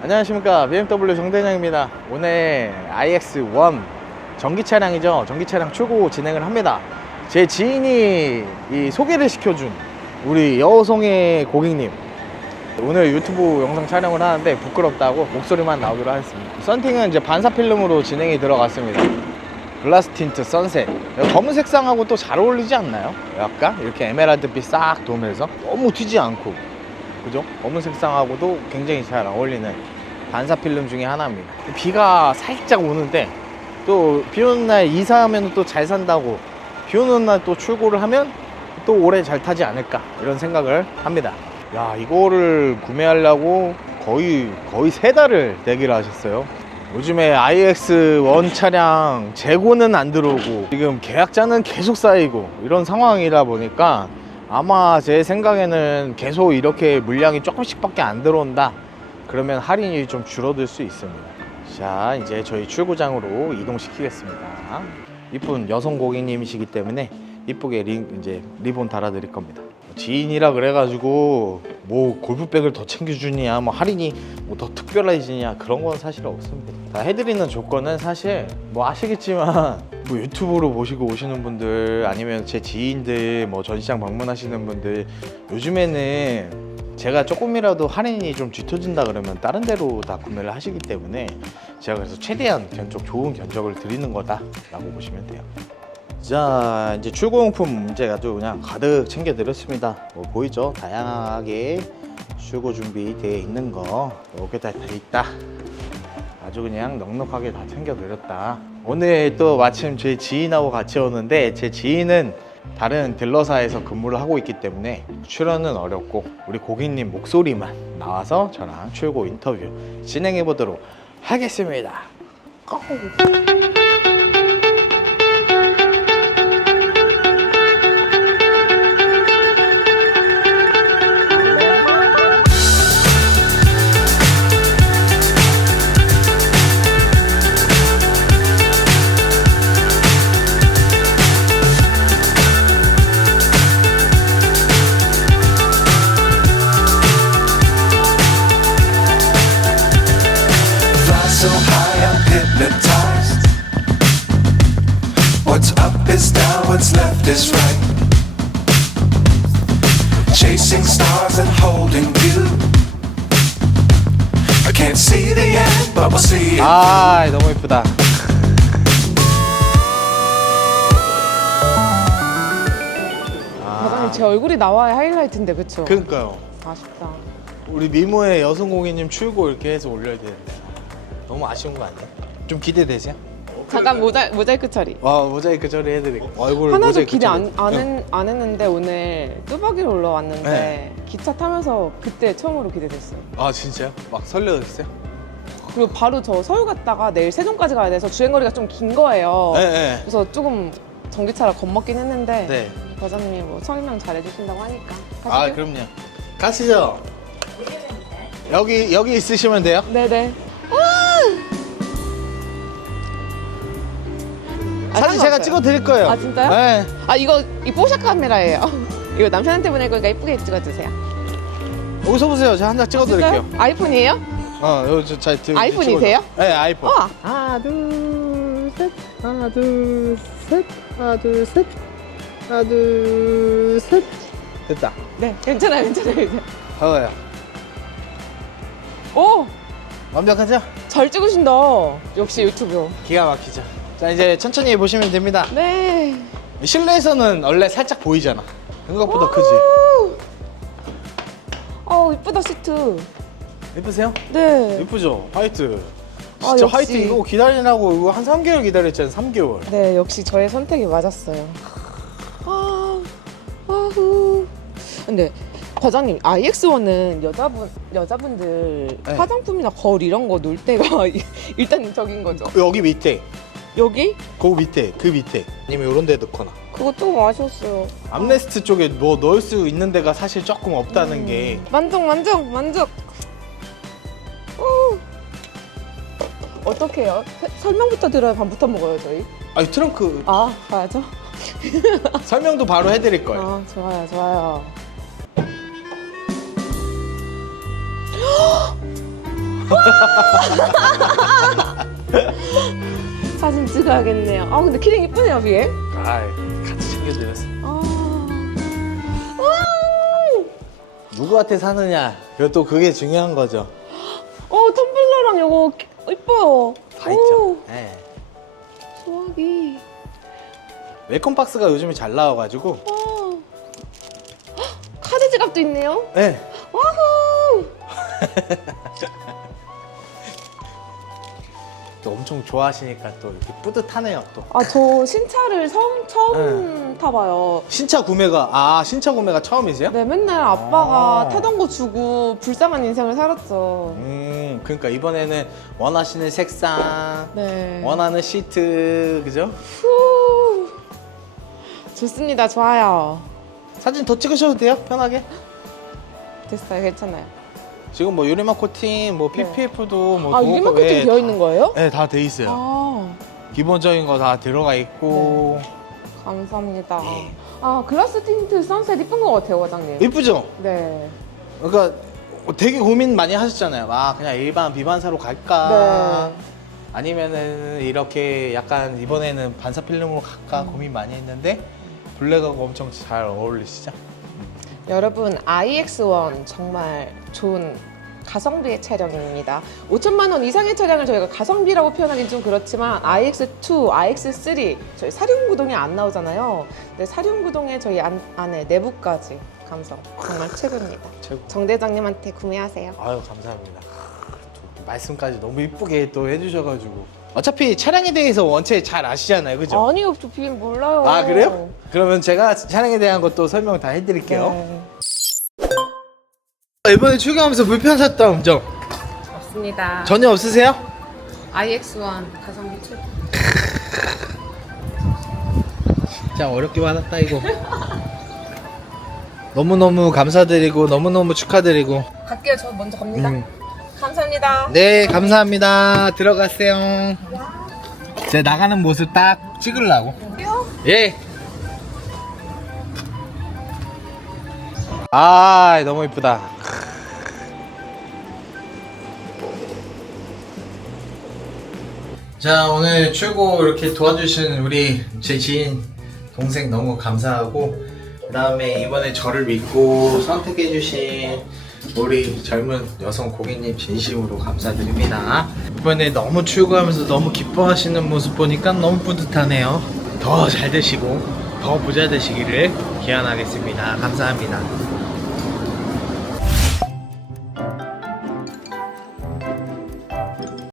안녕하십니까. BMW 정대장입니다. 오늘 iX1 전기 차량이죠. 전기 차량 출고 진행을 합니다. 제 지인이 이 소개를 시켜준 우리 여성의 고객님. 오늘 유튜브 영상 촬영을 하는데 부끄럽다고 목소리만 나오기로 하겠습니다. 썬팅은 이제 반사 필름으로 진행이 들어갔습니다. 글라스 틴트 선셋. 검은 색상하고 또 잘 어울리지 않나요? 약간 이렇게 에메랄드빛 싹 도면서 너무 튀지 않고 그죠? 검은 색상하고도 굉장히 잘 어울리는 반사 필름 중에 하나입니다. 비가 살짝 오는데 또 비 오는 날 이사하면 또 잘 산다고 비 오는 날 또 출고를 하면 또 오래 잘 타지 않을까 이런 생각을 합니다. 야 이거를 구매하려고 거의 거의 세 달을 대기를 하셨어요. 요즘에 iX1 차량 재고는 안 들어오고 지금 계약자는 계속 쌓이고 이런 상황이다 보니까 아마 제 생각에는 계속 이렇게 물량이 조금씩밖에 안 들어온다 그러면 할인이 좀 줄어들 수 있습니다. 자 이제 저희 출고장으로 이동시키겠습니다. 이쁜 여성 고객님이시기 때문에 이쁘게 리, 이제 리본 달아드릴 겁니다. 지인이라 그래가지고 뭐 골프백을 더 챙겨주냐 뭐 할인이 뭐 더 특별해지냐 그런 건 사실 없습니다. 다 해드리는 조건은 사실 뭐 아시겠지만 뭐 유튜브로 보시고 오시는 분들 아니면 제 지인들 뭐 전시장 방문하시는 분들 요즘에는 제가 조금이라도 할인이 좀 뒤처진다 그러면 다른 데로 다 구매를 하시기 때문에 제가 그래서 최대한 견적 좋은 견적을 드리는 거다라고 보시면 돼요. 자 이제 출고용품 이제 아주 그냥 가득 챙겨드렸습니다. 뭐 보이죠? 다양하게 출고 준비되어 있는 거 이렇게 다 돼 있다. 아주 그냥 넉넉하게 다 챙겨드렸다. 오늘 또 마침 제 지인하고 같이 오는데 제 지인은 다른 딜러사에서 근무를 하고 있기 때문에 출연은 어렵고 우리 고객님 목소리만 나와서 저랑 출고 인터뷰 진행해 보도록 하겠습니다. 고! So high, I'm hypnotized. What's up is down, what's left is right. Chasing stars and holding you. I can't see the end, but we'll see it. 아 너무 예쁘다. 과장님 제 얼굴이 나와야 하이라이트인데 그쵸? 그러니까요. 아쉽다. 우리 미모의 여성 고객님 출고 이렇게 해서 올려야 되는데 너무 아쉬운 거 아니에요? 좀 기대되세요? 잠깐 모자, 모자이크 처리. 와 모자이크 처리 해드릴게요. 얼굴 하나도 모자이크 기대 처리. 안, 안, 했, 안 했는데 오늘 뚜벅이로 올라왔는데 네. 기차 타면서 그때 처음으로 기대됐어요. 아 진짜요? 막 설레었어요? 그리고 바로 저 서울 갔다가 내일 세종까지 가야 돼서 주행거리가 좀 긴 거예요. 네, 네. 그래서 조금 전기차라 겁먹긴 했는데 네. 과장님이 뭐 설명 잘해주신다고 하니까 아 가시죠. 그럼요. 가시죠. 여기 여기 있으시면 돼요. 네네. 사진 제가. 찍어 드릴 거예요. 아, 진짜요? 네. 아 이거 이 뽀샤 카메라예요. 이거 남편한테 보낼 거니까 이쁘게 찍어주세요. 여기서 보세요. 제가 한 장 찍어 드릴게요. 진짜요? 아이폰이에요? 어, 여기 저, 잘 들. 아이폰이세요? 찍어줘. 네, 아이폰. 와. 하나, 둘, 셋. 하나, 둘, 셋. 하나, 둘, 셋. 하나, 둘, 셋. 됐다. 네, 괜찮아요, 괜찮아요. 괜찮아요. 봐봐요. 오, 완벽하죠? 잘 찍으신다. 역시 유튜브. 기가 막히죠. 자, 이제 천천히 보시면 됩니다. 네. 실내에서는 원래 살짝 보이잖아. 생각보다 크지. 어, 이쁘다 시트. 예쁘세요? 네. 예쁘죠? 화이트. 아, 진짜 역시. 화이트 이거 기다리라고 이거 한 3개월 기다렸잖아요. 3개월. 네, 역시 저의 선택이 맞았어요. 아, 아후. 근데 과장님, IX1은 여자분 여자분들 네. 화장품이나 거울 이런 거 놓을 때가 일단 적인 거죠. 여기 밑에. 여기? 그 밑에. 그 밑에. 아니면 이런 데 넣거나. 그거 조금 아쉬웠어요. 암레스트 쪽에 뭐 넣을 수 있는 데가 사실 조금 없다는 음. 게 만족, 만족, 만족. 오. 어떻게 해요? 세- 설명부터 들어야 밥부터 먹어요, 저희? 아니 트렁크 아, 가야죠. 설명도 바로 해드릴 거예요. 아, 좋아요, 좋아요. 사진 찍어야겠네요. 아 근데 키링 이쁘네요 비에. 아 같이 챙겨드렸어. 아. 누구한테 사느냐? 그또 그게 중요한 거죠. 어 텀블러랑 요거 키- 이뻐요. 다 오, 있죠. 네. 소화기. 웰컴 박스가 요즘에 잘 나와가지고. 와. 헉, 카드 지갑도 있네요. 네. 와후. 또 엄청 좋아하시니까 또 이렇게 뿌듯하네요. 또 아 저 신차를 처음 처음 타봐요. 신차 구매가 아 신차 구매가 처음이세요? 네 맨날 아빠가 아. 타던 거 주고 불쌍한 인생을 살았죠. 음 그러니까 이번에는 원하시는 색상, 네. 원하는 시트 그죠? 후. 좋습니다. 좋아요. 사진 더 찍으셔도 돼요 편하게. 됐어요. 괜찮아요. 지금 뭐 유리막 코팅, 뭐 네. PPF도 뭐 아 도어 유리막 거- 코팅 예, 되어 있는 거예요? 네, 다 돼 있어요. 아 기본적인 거 다 들어가 있고 감사합니다. 네. 아 글라스 틴트 선셋 이쁜 것 같아요, 과장님. 이쁘죠? 네. 그러니까 되게 고민 많이 하셨잖아요. 아 그냥 일반 비반사로 갈까? 네. 아니면은 이렇게 약간 이번에는 반사 필름으로 갈까 음. 고민 많이 했는데 블랙하고 엄청 잘 어울리시죠? 여러분 iX1 정말 좋은 가성비의 차량입니다. 5천만 원 이상의 차량을 저희가 가성비라고 표현하기는 좀 그렇지만 iX2, iX3 저희 사륜구동이 안 나오잖아요. 근데 사륜구동에 저희 안, 안에 내부까지 감성 정말 최고입니다. 최고. 정 대장님한테 구매하세요. 아유 감사합니다. 또 말씀까지 너무 이쁘게 또 해주셔가지고 어차피 차량에 대해서 원체 잘 아시잖아요, 그죠? 아니요, 저 비밀 몰라요. 아 그래요? 그러면 제가 차량에 대한 것도 설명 다 해드릴게요. 네. 이번에 출고하면서 불편했던 점 없습니다. 전혀 없으세요? iX1 가성비 최고. 진짜 어렵게 받았다 이거. 너무너무 감사드리고 너무너무 축하드리고 갈게요. 저 먼저 갑니다. 음. 감사합니다. 네 감사합니다 들어가세요 제 나가는 모습 딱 찍으려고 예. 아 너무 이쁘다 자 오늘 출고 이렇게 도와주신 우리 제 지인 동생 너무 감사하고 그 다음에 이번에 저를 믿고 선택해주신 우리 젊은 여성 고객님 진심으로 감사드립니다. 이번에 너무 출고하면서 너무 기뻐하시는 모습 보니까 너무 뿌듯하네요. 더 잘 되시고 더 부자 되시기를 기원하겠습니다. 감사합니다